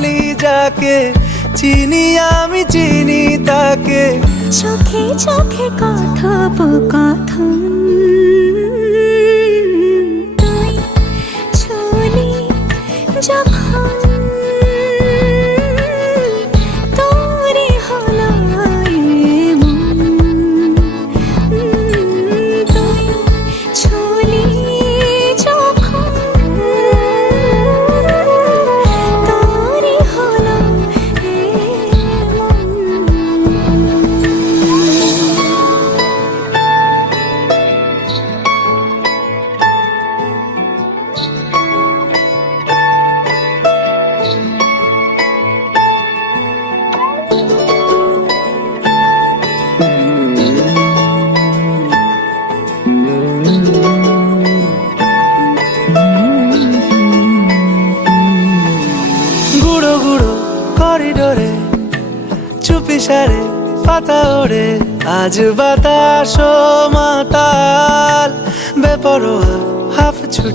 বলি যাকে, চিনি আমি চিনি তাকে। চোখে চোখে কথোপকথন, তুই ছুলি যখন তোরে হলো এমন, তুই ছুলি যখন তোরে হলো এমন। গুঁড়ো গুঁড়ো করিডোরে চুপি সারে পাতা ওড়ে, আজ বাতাস মাতাল বেপরোয়া হাফ ছুটি।